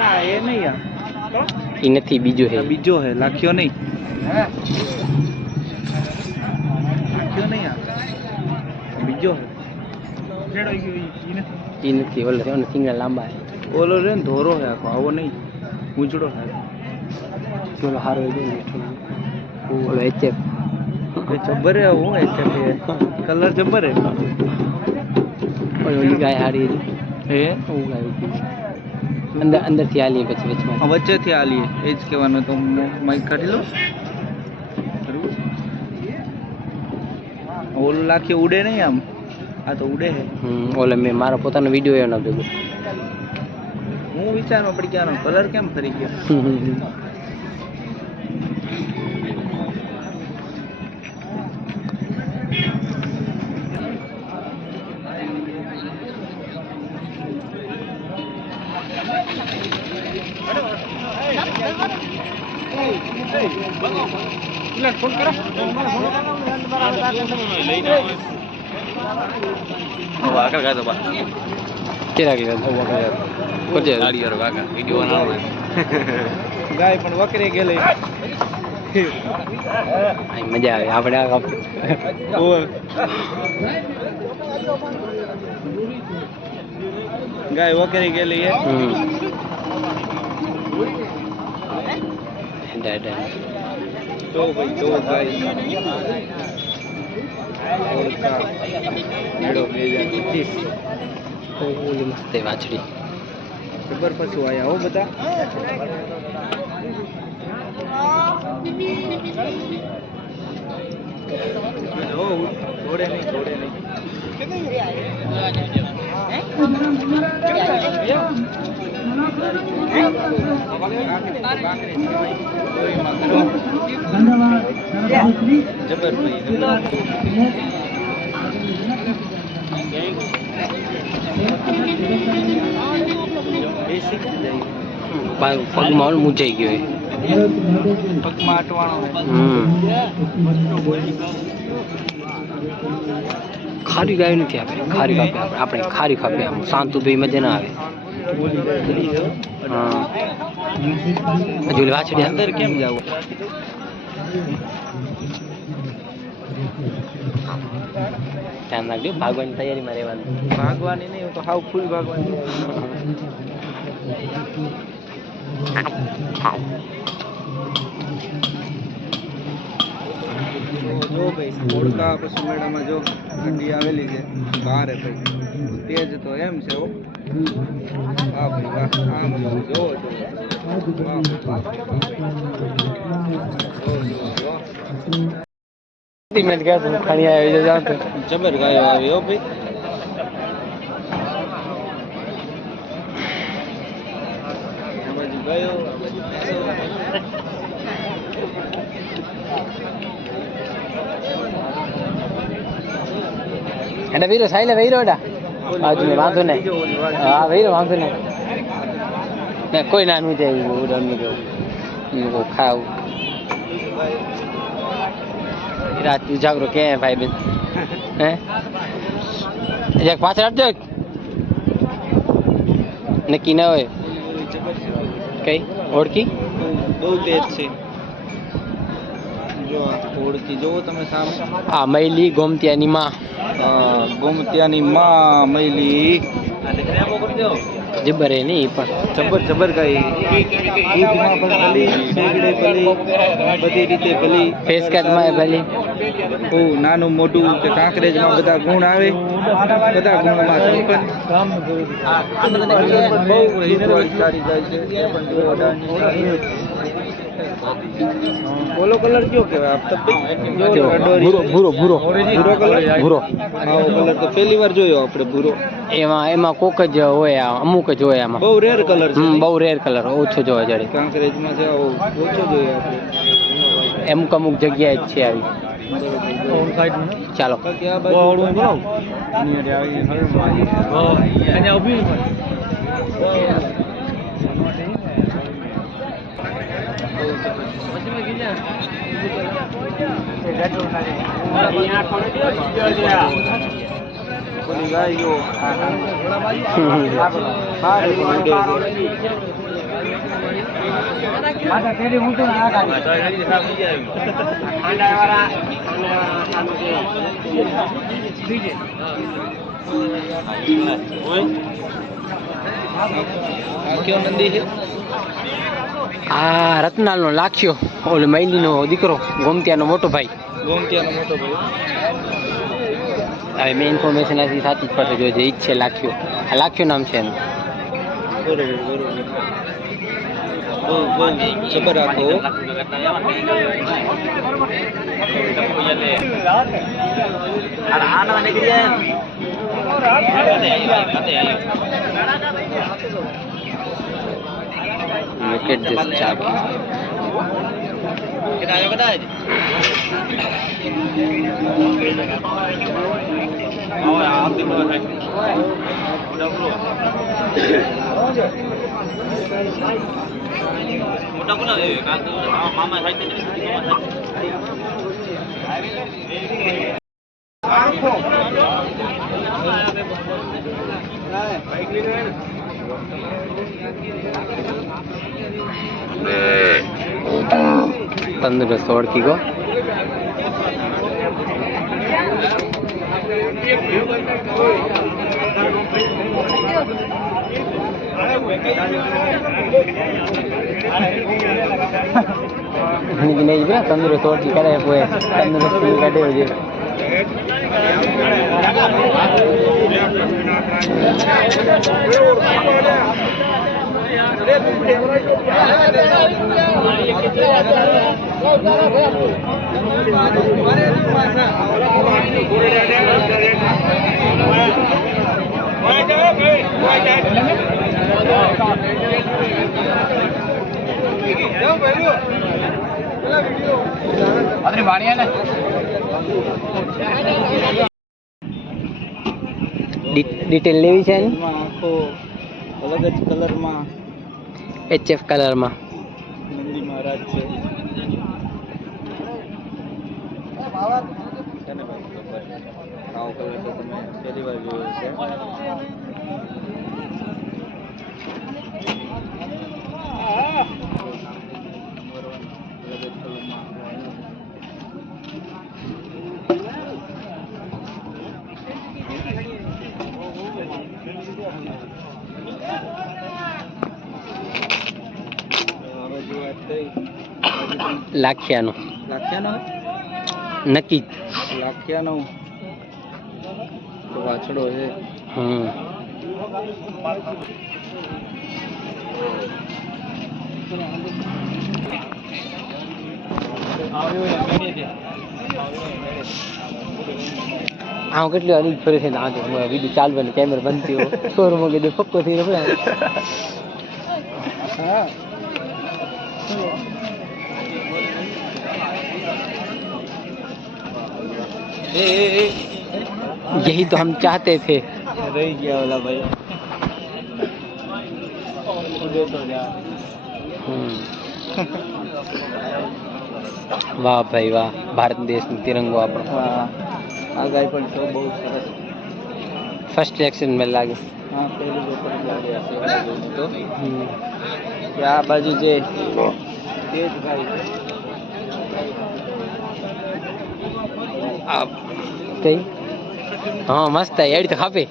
ના એ નહીં યાર એ નથી, બીજો છે. બીજો હે, લાખ્યો નહીં. લાખ્યો નહીં યાર, બીજો હે. એ નથી, ઓલો છે ને સિંગડા લાંબા છે. ઓલો રે ને ધોરો હે આખો, આવો નહીં, ઉજળો હે. ઓલો સારો છે ને, ઓલો HF એ જબ્બર હે, હું HF હે, કલર જબ્બર હે. ઓલી ગાય હારી હે હું ગાય અંદર અંદરથી હાલીએ પછી વચમાં વચ્ચેથી આલીએ, એ જ કહેવાનું. તો માઇક કાઢી લો. ઓલું લાખી ઉડે નહીં આમ, આ તો ઉડે હે. ઓલે મેં મારો પોતાનો વિડીયો એનો ભેગો હું વિચારમાં પડી ગયા, કલર કેમ ફરી ગયો. ફોન કરો આગળ ગાતો બા કેરા કે કોજે ગાડી વાળો કાકા વિડિયો બનાવો. ગાય પણ વકરી ગયેલી. મજા આવે આપણે ગાય વકરી ગયેલી હે. તો ભાઈ તો ગાય મેળો 2025 ઓલી મસ્ત વાછડી જબર પશુ આયા હો બધા. ઘોડે નહીં ઘોડે નહીં. જબર પગમાં મૂંઝાઈ ગયો પગમાં અટવાણો. ખારી ગાય નથી આપે, ખારી કાપે આપણે ખારી ખાપે આમ શાંત ભાઈ મજા ના આવે. હા હજુ વાછડી અંદર કેમ જાવ. ધ્યાન રાખજો, ભાગવાની તૈયારીમાં રહેવાનું. ભાગવાની નહીં, હું તો હાવ ફૂલ ભાગવાની. જો ભાઈ ઓળખા પછી મેળામાં જો ઠંડી આવેલી છે બહાર ભાઈ તેજ તો એમ છે. વાહ ભાઈ વાહ, આમ જોવો જોવો જબર ગાયો આવી હો ભાઈ. ગયો અને વીરો સાઈલે વહીરો બાજુ વાંધો નહીં. હા વહીરો વાંધો નહીં. કોઈ નાનું છે એવું ખાવું રાત ઉજાગરો કે ભાઈ બેન હે પાછળ આપજો. નક્કી ના હોય કઈ ઓળખી બહુ તેજ છે. જો ઓળખી જોવો તમે સામે. આ મૈલી ગોમતિયાની માં. ગોમતિયાની માં મૈલી જબર હે નહીં પણ જબર જબર ગાય. દૂધમાં પણ ભલી, શેગડે ભલી, બધી રીતે ભલી, ફેસ કટમાં ભલી. નાનું મોટું કે કાંકરેજમાં બધા ગુણ આવે. બધા ગુણમાં બહુ રીતવાળી સારી જાય છે. ઓલો કલર કયો કહેવાય? ભૂરો ભૂરો ભૂરો ભૂરો કલર. ભૂરો આવો કલર તો પહેલી વાર જોયો આપણે ભૂરો. એમાં કોક જ હોય, અમુક જ હોય. આમાં બહુ રેર કલર છે. બહુ રેર કલર, ઓછો જોવા જડે. કાંકરેજમાં છે આવો ઓછો જોઈએ આપણે. અમુક જગ્યાએ જ છે આવી. ચાલો ઓલી ગાય જો કયો નંદી છે આ રત્નાલ નો લાખ્યો ઓલો મૈલી નો દીકરો ગોમતિયાનો મોટો ભાઈ ગોમતિયાનો મોટો ભાઈ હવે મેં ઇન્ફોર્મેશન આથી સાચી જ પડશે જો જે ઈ જ છે લાખ્યો આ લાખ્યો નામ છે એનું બરોબર બહુ જબર રાખો Look at this chubby. तंदुरुस्त ओळखी गो नहीं बे तंदुरुस्त ओळखी करे पोए तंदुरुस्त काढे होजे डिटेल लेवी છે આખો અલગ જ કલરમાં HF કલરમાં નંદી મહારાજ છે આવો કલર તો તમે પહેલી વાર જોયો છે લાખિયાનો લાખ્યાનો નક્કી લાખ્યાનો તો વાછડો છે આમ કેટલી અલીજ ફરે છે આ વિડીયો ચાલુ ને કેમેરા બંધ થયો શોરૂમ કીધું ફક્કો થઈ રહ્યો હા यही तो हम चाहते थे रही गया वाला भाई वाह भाई वाह भारत देश में तिरंगो આપણો આ ગાય પણ તો બહુ સરસ ફર્સ્ટ સિલેક્શન में લાગે હા પહેલું પેપર લાગે છે તો કે આ બાજુ જે તેજ ભાઈ આ તે હા મસ્ત એડી તો ખાપે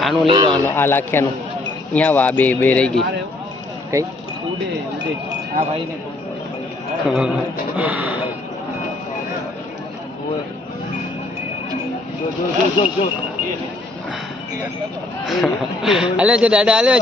આનું લઈ લો આ લાખ્યાનું અહીંયા વા બે બે રહી ગઈ કઈ ઉડે ઉડે આ ભાઈને अले जो डाडा अले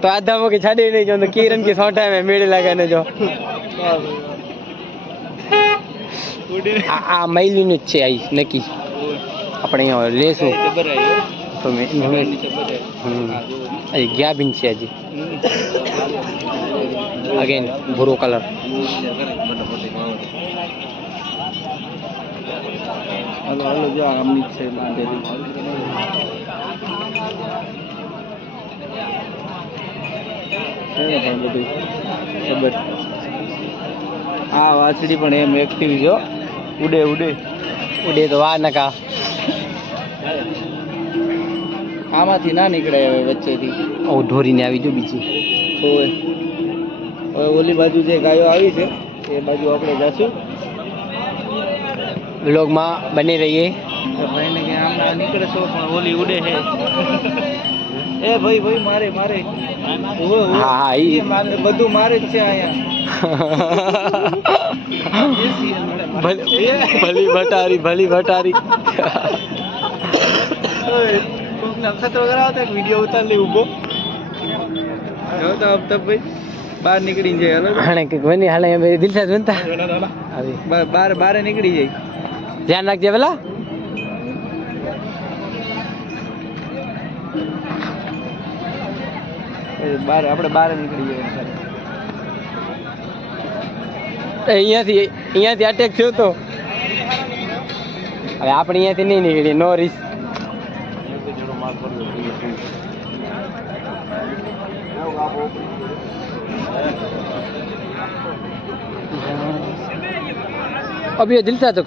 तो आधा वो के छाड़े नहीं जो तो किरण की सोटा में मेरे लगाने जो आ मईली नु छे आई नकी આપણે અહીંયા લેશું તો મેં એ ગયા બિન છે હજી અગેન ભૂરો કલર હાલો હાલો જો આમની છે બાંધેલી છે ને પણ બધું ખબર આ વાછડી પણ એમ એક્ટિવ જો ઉડે ઉડે ઉડે તો વાર નકા આમાંથી ના નીકળે હવે વચ્ચેથી ઓ ઢોરીને આવી જો બીજી તો હવે ઓલી બાજુ જે ગાયો આવી છે એ બાજુ આપણે જશું વ્લોગમાં બની રહીએ તો ભાઈને કે આમ ના નીકળે છો પણ ઓલી ઉડે છે એ ભાઈ ભાઈ મારે મારે હા હા ઈ બધું મારે જ છે અહીંયા ભલી ભટારી નક્ષત્ર કરાવતા એક વિડીયો ઉતાર લે ઉભો જો તો અબ તબ ભાઈ બહાર નીકળી જાય હાલો હાણે કે કોઈ નહીં હાલે ભાઈ દિલ સાથે બનતા આવી બહાર નીકળી જાય ધ્યાન રાખજે પેલા આપણે બહાર નીકળી જાય અહીંયાથી અટેક થયો તો હવે આપણે અહીંયાથી નહીં નીકળી નો રિસ્ક अब ये दिल सा तो